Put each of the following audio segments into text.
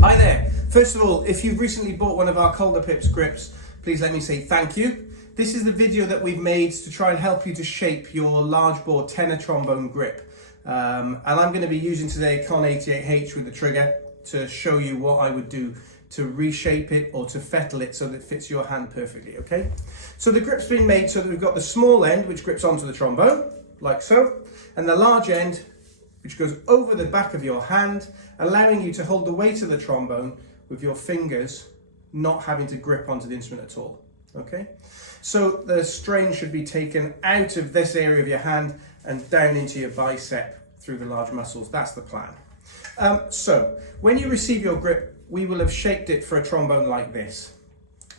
Hi there. First of all, if you've recently bought one of our CalderPips grips, please let me say thank you. This is the video that we've made to try and help you to shape your large bore tenor trombone grip. And I'm going to be using today a Con 88H with the trigger to show you what I would do to reshape it or to fettle it so that it fits your hand perfectly, okay? So the grip's been made so that we've got the small end which grips onto the trombone, like so, and the large end which goes over the back of your hand, allowing you to hold the weight of the trombone with your fingers not having to grip onto the instrument at all, okay? So the strain should be taken out of this area of your hand and down into your bicep through the large muscles. That's the plan. So when you receive your grip, we will have shaped it for a trombone like this,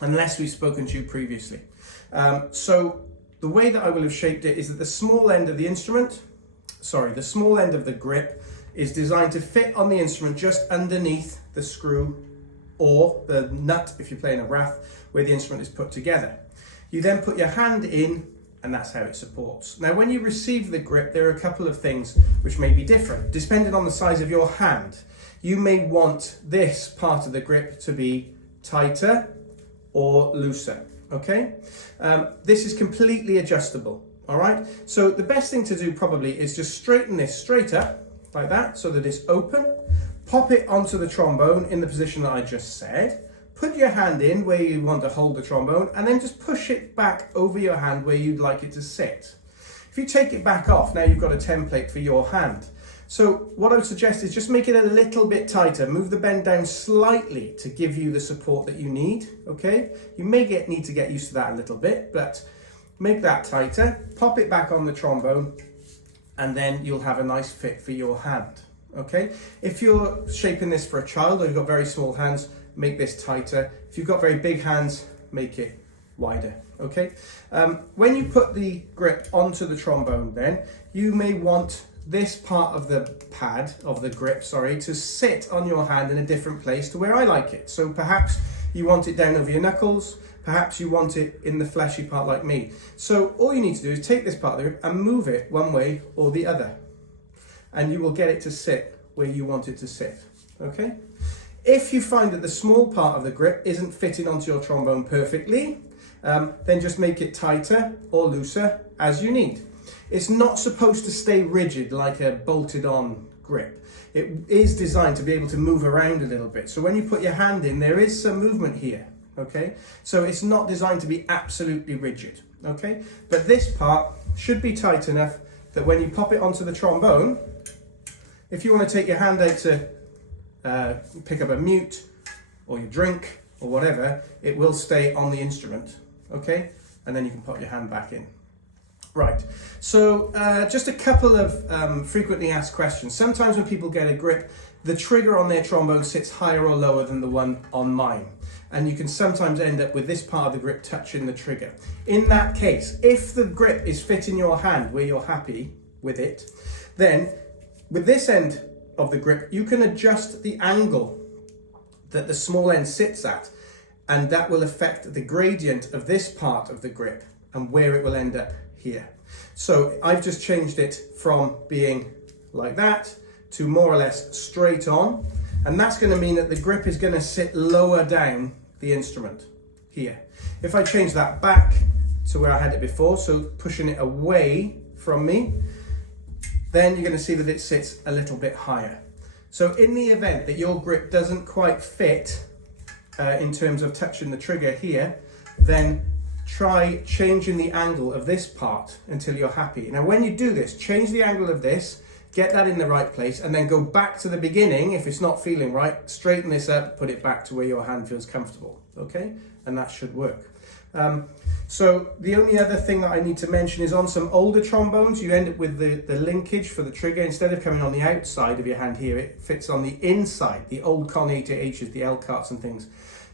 unless we've spoken to you previously. So the way that I will have shaped it is that the small end of the grip is designed to fit on the instrument just underneath the screw or the nut, if you're playing a brass, where the instrument is put together. You then put your hand in, and that's how it supports. Now, when you receive the grip, there are a couple of things which may be different. Depending on the size of your hand, you may want this part of the grip to be tighter or looser, okay? This is completely adjustable. All right, so the best thing to do probably is just straighten this straight up like that so that it's open, pop it onto the trombone in the position that I just said, put your hand in where you want to hold the trombone, and then just push it back over your hand where you'd like it to sit. If you take it back off, now you've got a template for your hand. So what I would suggest is just make it a little bit tighter, move the bend down slightly to give you the support that you need, okay? You may need to get used to that a little bit, but make that tighter, pop it back on the trombone, and then you'll have a nice fit for your hand, okay? If you're shaping this for a child or you've got very small hands, make this tighter. If you've got very big hands, make it wider, okay? When you put the grip onto the trombone then, you may want this part of the pad, of the grip, to sit on your hand in a different place to where I like it. So perhaps you want it down over your knuckles, perhaps you want it in the fleshy part like me. So all you need to do is take this part of the grip and move it one way or the other. And you will get it to sit where you want it to sit, okay? If you find that the small part of the grip isn't fitting onto your trombone perfectly, then just make it tighter or looser as you need. It's not supposed to stay rigid like a bolted on grip. It is designed to be able to move around a little bit. So when you put your hand in, there is some movement here. Okay, so it's not designed to be absolutely rigid, okay? But this part should be tight enough that when you pop it onto the trombone, if you want to take your hand out to pick up a mute or your drink or whatever, it will stay on the instrument, okay? And then you can pop your hand back in. Right, so just a couple of frequently asked questions. Sometimes when people get a grip, the trigger on their trombone sits higher or lower than the one on mine. And you can sometimes end up with this part of the grip touching the trigger. In that case, if the grip is fitting your hand where you're happy with it, then with this end of the grip, you can adjust the angle that the small end sits at, and that will affect the gradient of this part of the grip and where it will end up here. So I've just changed it from being like that to more or less straight on, and that's going to mean that the grip is going to sit lower down the instrument here. If I change that back to where I had it before, so pushing it away from me, then you're going to see that it sits a little bit higher. So in the event that your grip doesn't quite fit in terms of touching the trigger here, then try changing the angle of this part until you're happy. Now when you do this, change the angle of this, get that in the right place, and then go back to the beginning. If it's not feeling right, straighten this up, put it back to where your hand feels comfortable, okay? And that should work. So the only other thing that I need to mention is on some older trombones, you end up with the linkage for the trigger. Instead of coming on the outside of your hand here, it fits on the inside. The old Con 88Hs, the L-carts and things,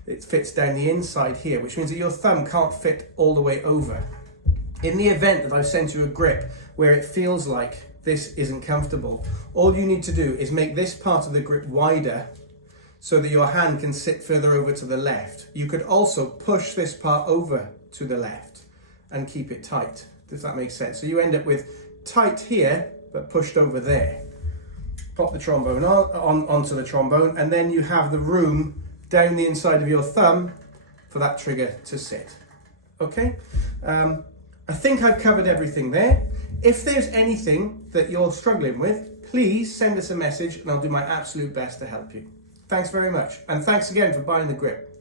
it fits down the inside here, which means that your thumb can't fit all the way over. In the event that I've sent you a grip where it feels like this isn't comfortable, all you need to do is make this part of the grip wider so that your hand can sit further over to the left. You could also push this part over to the left and keep it tight, if that makes sense. So you end up with tight here, but pushed over there. pop the trombone onto the trombone, and then you have the room down the inside of your thumb for that trigger to sit. Okay, I think I've covered everything there. If there's anything that you're struggling with, please send us a message and I'll do my absolute best to help you. Thanks very much, and thanks again for buying the grip.